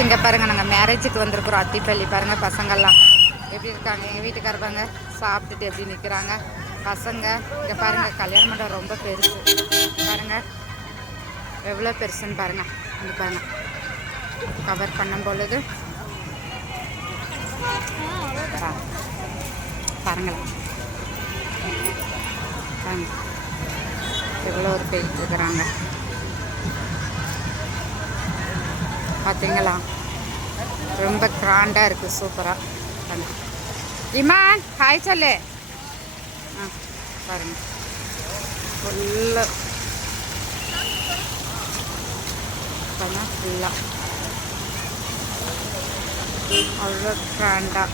Friends இங்கே பாருங்கள், நாங்கள் மேரேஜுக்கு வந்திருக்கிறோம். அத்திப்பள்ளி பாருங்கள், பசங்கள்லாம் எப்படி இருக்காங்க. எங்கள் வீட்டுக்கார பாருங்க சாப்பிட்டுட்டு எப்படி நிற்கிறாங்க. பசங்க இங்கே பாருங்கள், கல்யாண மண்டபம் ரொம்ப பெருசு பாருங்கள், எவ்வளோ பெருசுன்னு பாருங்கள். இங்கே பாருங்கள், கவர் பண்ணும் பொழுது பாருங்களேன், பாருங்க எவ்வளோ ஒரு போயிட்டு இருக்கிறாங்க பார்த்தீங்களா. ரொம்ப கிராண்டாக இருக்குது, சூப்பராக. இமான் ஹாய் சொல்லு. பாருங்க ஃபுல்லாக ஃபுல்லாக அவ்வளோ கிராண்டாக